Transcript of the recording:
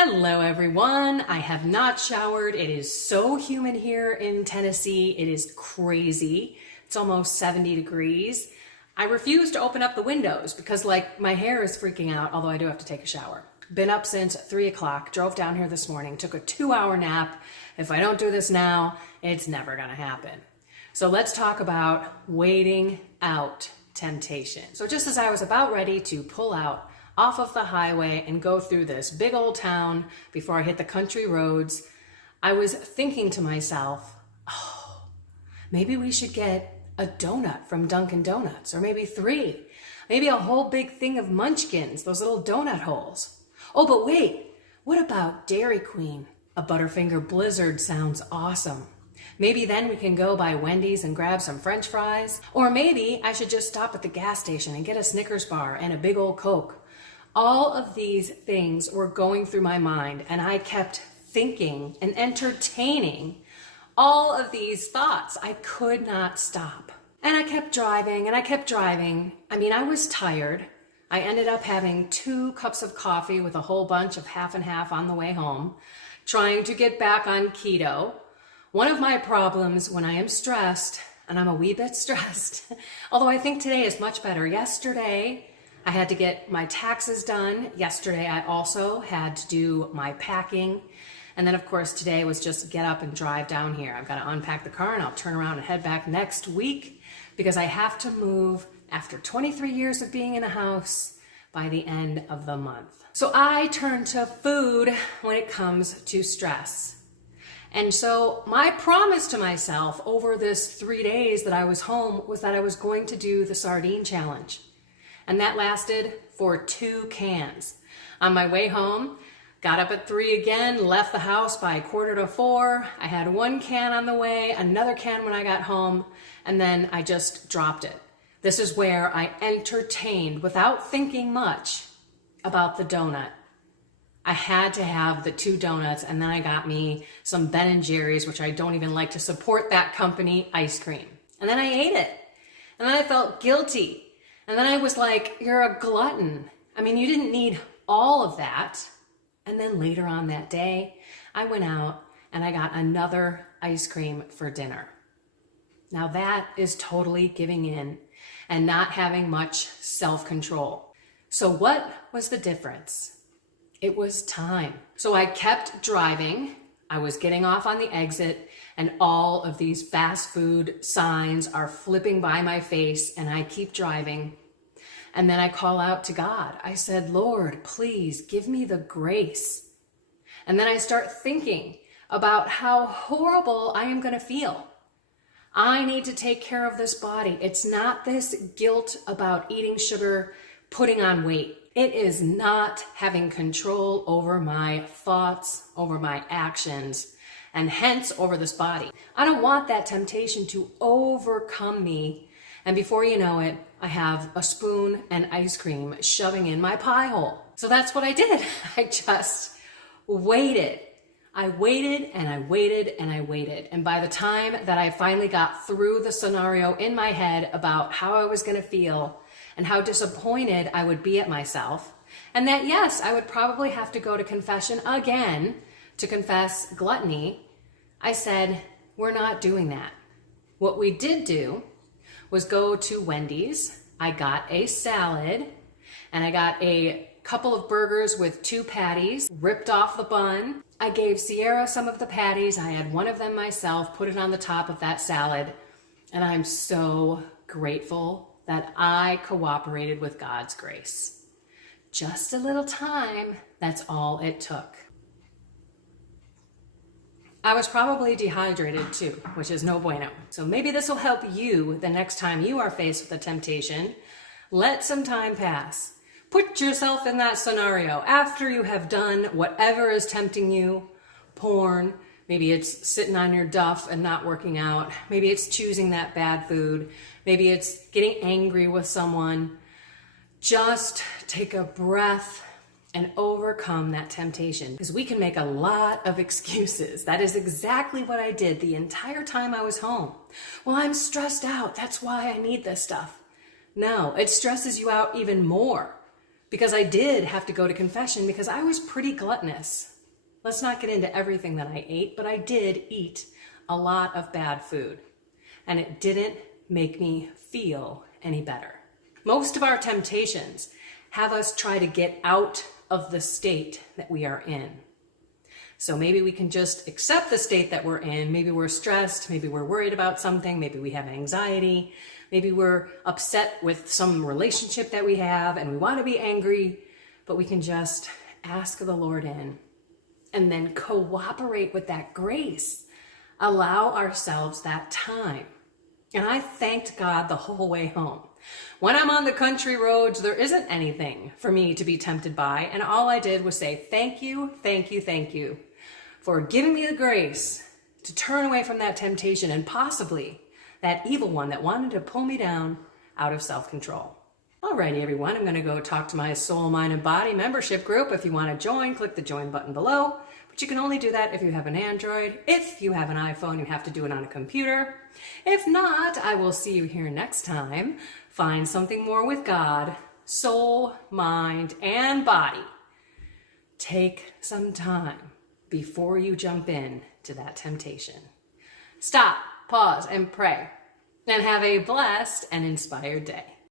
Hello everyone. I have not showered. It is so humid here in Tennessee. It is crazy. It's almost 70 degrees. I refuse to open up the windows because my hair is freaking out, although I do have to take a shower. Been up since 3 o'clock, drove down here this morning, took a 2-hour nap. If I don't do this now, it's never gonna happen. So let's talk about waiting out temptation. So just as I was about ready to pull out off of the highway and go through this big old town before I hit the country roads, I was thinking to myself, maybe we should get a donut from Dunkin' Donuts, or maybe 3. Maybe a whole big thing of Munchkins, those little donut holes. Oh, but wait, what about Dairy Queen? A Butterfinger Blizzard sounds awesome. Maybe then we can go by Wendy's and grab some French fries. Or maybe I should just stop at the gas station and get a Snickers bar and a big old Coke. All of these things were going through my mind, and I kept thinking and entertaining all of these thoughts. I could not stop. And I kept driving and I kept driving. I was tired. I ended up having 2 cups of coffee with a whole bunch of half and half on the way home, trying to get back on keto. One of my problems when I am stressed, and I'm a wee bit stressed, although I think today is much better. Yesterday, I had to get my taxes done. Yesterday, I also had to do my packing. And then, of course, today was just get up and drive down here. I've got to unpack the car and I'll turn around and head back next week because I have to move after 23 years of being in a house by the end of the month. So I turn to food when it comes to stress. And so my promise to myself over this 3 days that I was home was that I was going to do the sardine challenge. And that lasted for 2 cans. On my way home, got up at 3 again, left the house by 3:45. I had 1 can on the way, another can when I got home, and then I just dropped it. This is where I entertained, without thinking much, about the donut. I had to have the 2 donuts, and then I got me some Ben & Jerry's, which I don't even like to support that company, ice cream. And then I ate it. And then I felt guilty. And then I was like, you're a glutton. You didn't need all of that. And then later on that day, I went out and I got another ice cream for dinner. Now that is totally giving in and not having much self-control. So what was the difference? It was time. So I kept driving. I was getting off on the exit and all of these fast food signs are flipping by my face and I keep driving. And then I call out to God. I said, Lord, please give me the grace. And then I start thinking about how horrible I am going to feel. I need to take care of this body. It's not this guilt about eating sugar, putting on weight. It is not having control over my thoughts, over my actions, and hence over this body. I don't want that temptation to overcome me. And before you know it, I have a spoon and ice cream shoving in my pie hole. So that's what I did. I just waited. I waited and I waited and I waited. And by the time that I finally got through the scenario in my head about how I was going to feel and how disappointed I would be at myself, and that yes, I would probably have to go to confession again to confess gluttony, I said, we're not doing that. What we did do was go to Wendy's. I got a salad and I got a couple of burgers with 2 patties, ripped off the bun. I gave Sierra some of the patties. I had one of them myself, put it on the top of that salad. And I'm so grateful that I cooperated with God's grace. Just a little time, that's all it took. I was probably dehydrated too, which is no bueno. So maybe this will help you the next time you are faced with a temptation. Let some time pass. Put yourself in that scenario after you have done whatever is tempting you. Porn, maybe it's sitting on your duff and not working out. Maybe it's choosing that bad food. Maybe it's getting angry with someone. Just take a breath and overcome that temptation, because we can make a lot of excuses. That is exactly what I did the entire time I was home. Well, I'm stressed out. That's why I need this stuff. No, it stresses you out even more because I did have to go to confession because I was pretty gluttonous. Let's not get into everything that I ate, but I did eat a lot of bad food, and it didn't make me feel any better. Most of our temptations have us try to get out of the state that we are in. So maybe we can just accept the state that we're in. Maybe we're stressed, maybe we're worried about something, maybe we have anxiety, maybe we're upset with some relationship that we have and we want to be angry, but we can just ask the Lord in and then cooperate with that grace. Allow ourselves that time. And I thanked God the whole way home. When I'm on the country roads, there isn't anything for me to be tempted by. And all I did was say, thank you, thank you, thank you for giving me the grace to turn away from that temptation and possibly that evil one that wanted to pull me down out of self-control. Alrighty, everyone, I'm going to go talk to my Soul, Mind, and Body membership group. If you want to join, click the join button below. But you can only do that if you have an Android. If you have an iPhone, you have to do it on a computer. If not, I will see you here next time. Find something more with God, soul, mind, and body. Take some time before you jump in to that temptation. Stop, pause, and pray. And have a blessed and inspired day.